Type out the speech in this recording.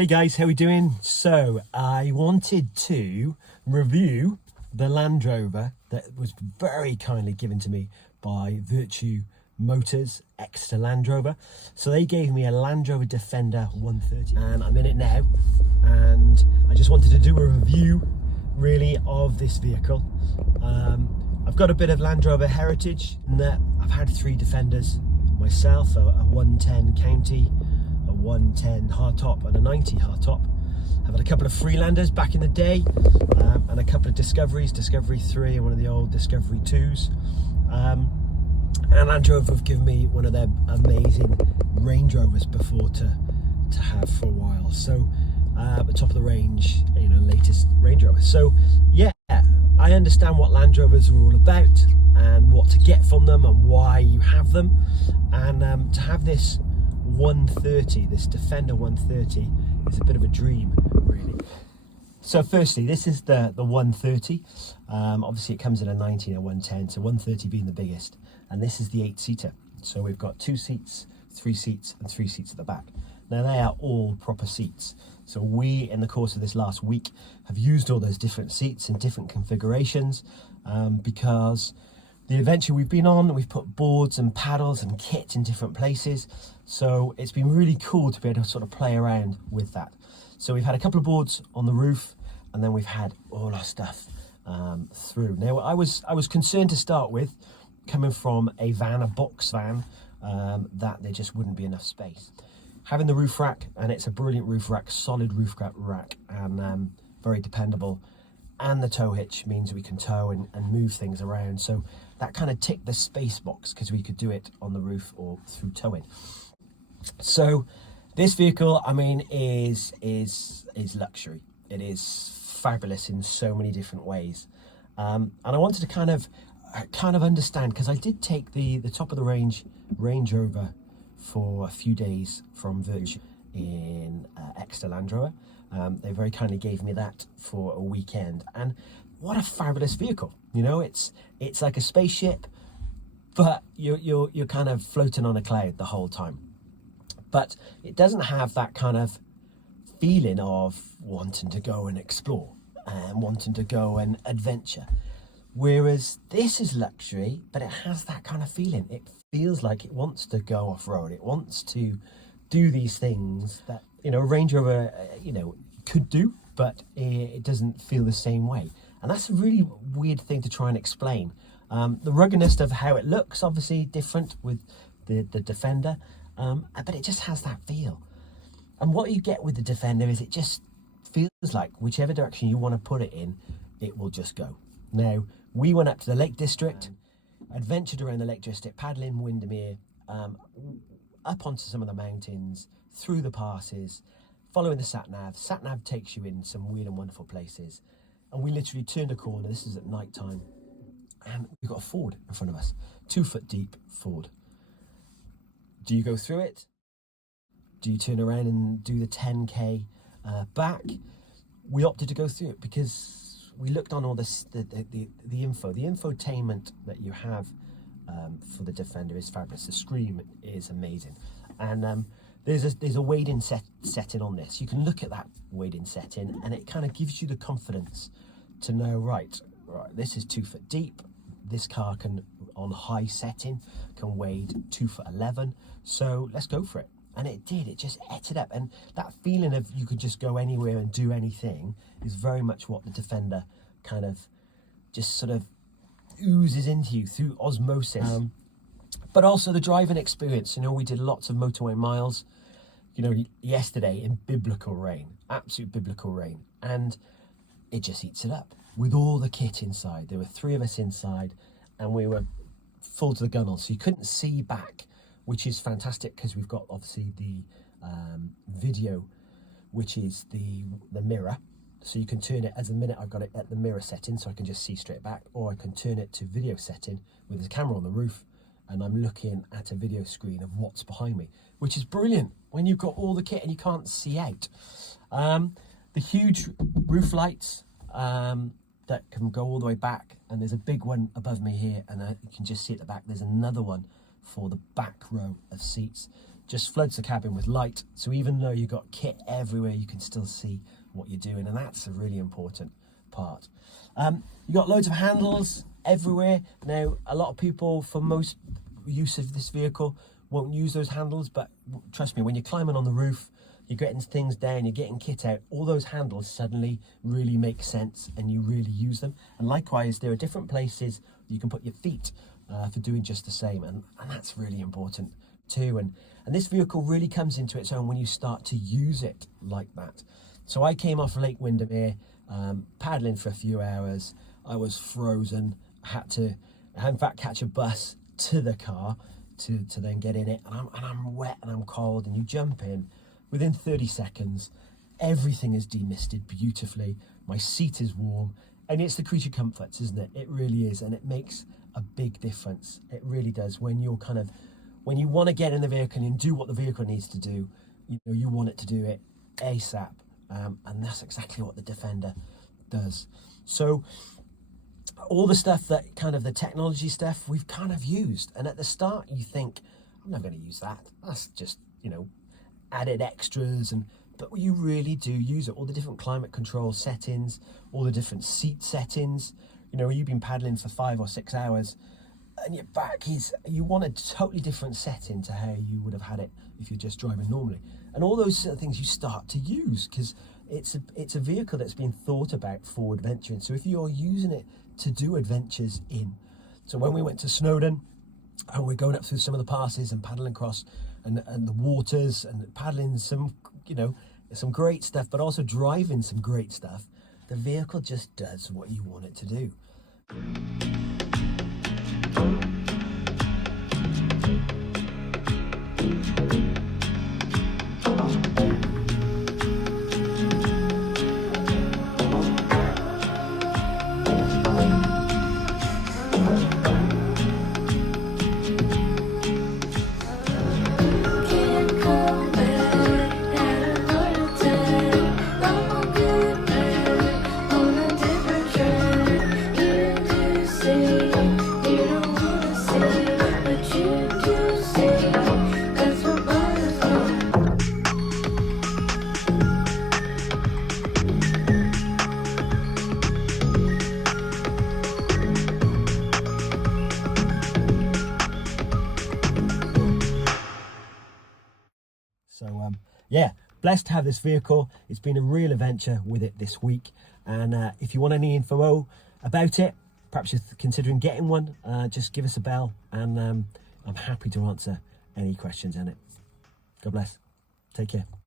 Hey guys, how we doing? So I wanted to review the Land Rover that was very kindly given to me by Virtue Motors Exeter Land Rover. So they gave me a Land Rover Defender 130 and I'm in it now, and I just wanted to do a review really of this vehicle. I've got a bit of Land Rover heritage in that I've had 3 Defenders myself, a 110 County, a 110 hardtop and a 90 hardtop. I've had a couple of Freelanders back in the day, and a couple of Discoveries, Discovery 3 and one of the old Discovery 2s. And Land Rover have given me one of their amazing Range Rovers before to have for a while. So at the top of the range, latest Range Rover. So yeah, I understand what Land Rovers are all about and what to get from them and why you have them. And to have this 130, this Defender 130, is a bit of a dream, really. So firstly, this is the 130. Obviously it comes in a 90 and a 110, so 130 being the biggest. And this is the 8-seater. So we've got 2 seats, 3 seats and 3 seats at the back. Now they are all proper seats. So we, in the course of this last week, have used all those different seats in different configurations, because the adventure we've been on, we've put boards and paddles and kit in different places. So it's been really cool to be able to sort of play around with that. So we've had a couple of boards on the roof, and then we've had all our stuff through. Now I was concerned to start with, coming from a van, a box van, that there just wouldn't be enough space. Having the roof rack, and it's a brilliant roof rack, solid roof rack, and very dependable. And the tow hitch means we can tow and move things around. So that kind of ticked the space box, because we could do it on the roof or through towing. So this vehicle, I mean, is luxury. It is fabulous in so many different ways. And I wanted to kind of understand, because I did take the top of the range Range Rover for a few days from Virtue in Exeter Land Rover. They very kindly gave me that for a weekend, and what a fabulous vehicle. It's like a spaceship, but you're kind of floating on a cloud the whole time. But it doesn't have that kind of feeling of wanting to go and explore and wanting to go and adventure. Whereas this is luxury, but it has that kind of feeling. It feels like it wants to go off-road. It wants to do these things that, a Range Rover, could do, but it doesn't feel the same way. And that's a really weird thing to try and explain. The ruggedness of how it looks, obviously different with the Defender, but it just has that feel. And what you get with the Defender is it just feels like whichever direction you want to put it in, it will just go. Now, we went up to the Lake District, adventured around the Lake District, paddling Windermere, up onto some of the mountains, through the passes, following the sat-nav. Sat-nav takes you in some weird and wonderful places. And we literally turned a corner, this is at night time, and we've got a Ford in front of us, 2 foot deep Ford. Do you go through it? Do you turn around and do the 10K back? We opted to go through it because we looked on all this, the info. The infotainment that you have for the Defender is fabulous. The screen is amazing. And there's a weighed-in setting on this. You can look at that weighed-in setting, and it kind of gives you the confidence to know, right, this is 2 foot deep. This car can, on high setting, can wade 2 foot 11. So let's go for it. And it did. It just ate it up. And that feeling of you could just go anywhere and do anything is very much what the Defender kind of just sort of oozes into you through osmosis. But also the driving experience. We did lots of motorway miles, yesterday in biblical rain, absolute biblical rain. And it just eats it up with all the kit inside. There were 3 of us inside, and we were full to the gunnel. So you couldn't see back, which is fantastic, because we've got obviously the video, which is the mirror. So you can turn it, as a minute I've got it at the mirror setting, so I can just see straight back, or I can turn it to video setting with the camera on the roof, and I'm looking at a video screen of what's behind me, which is brilliant when you've got all the kit and you can't see out. The huge roof lights that can go all the way back, and there's a big one above me here, and you can just see at the back there's another one for the back row of seats. just floods the cabin with light. So even though you've got kit everywhere, you can still see what you're doing, and that's a really important part. You've got loads of handles everywhere. Now, a lot of people, for most use of this vehicle, won't use those handles, but trust me, when you're climbing on the roof, you're getting things down, you're getting kit out, all those handles suddenly really make sense and you really use them. And likewise, there are different places you can put your feet for doing just the same, and that's really important too. And this vehicle really comes into its own when you start to use it like that. So I came off Lake Windermere, paddling for a few hours. I was frozen. I had to, in fact, catch a bus to the car to then get in it. And I'm wet and I'm cold, and you jump in. Within 30 seconds, everything is demisted beautifully. My seat is warm, and it's the creature comforts, isn't it? It really is, and it makes a big difference. It really does. When you're when you want to get in the vehicle and do what the vehicle needs to do, you want it to do it ASAP. And that's exactly what the Defender does. So all the stuff that the technology stuff we've kind of used. And at the start you think, I'm not going to use that. That's just, added extras. But you really do use it. All the different climate control settings, all the different seat settings. You've been paddling for 5 or 6 hours and your back you want a totally different setting to how you would have had it if you're just driving normally. And all those sort of things you start to use because it's a vehicle that's been thought about for adventuring. So if you're using it to do adventures in. So when we went to Snowdon and we're going up through some of the passes and paddling across and the waters and paddling some, some great stuff, but also driving some great stuff, the vehicle just does what you want it to do. So yeah, blessed to have this vehicle. It's been a real adventure with it this week. And if you want any info about it, perhaps you're considering getting one, just give us a bell, and I'm happy to answer any questions on it. God bless. Take care.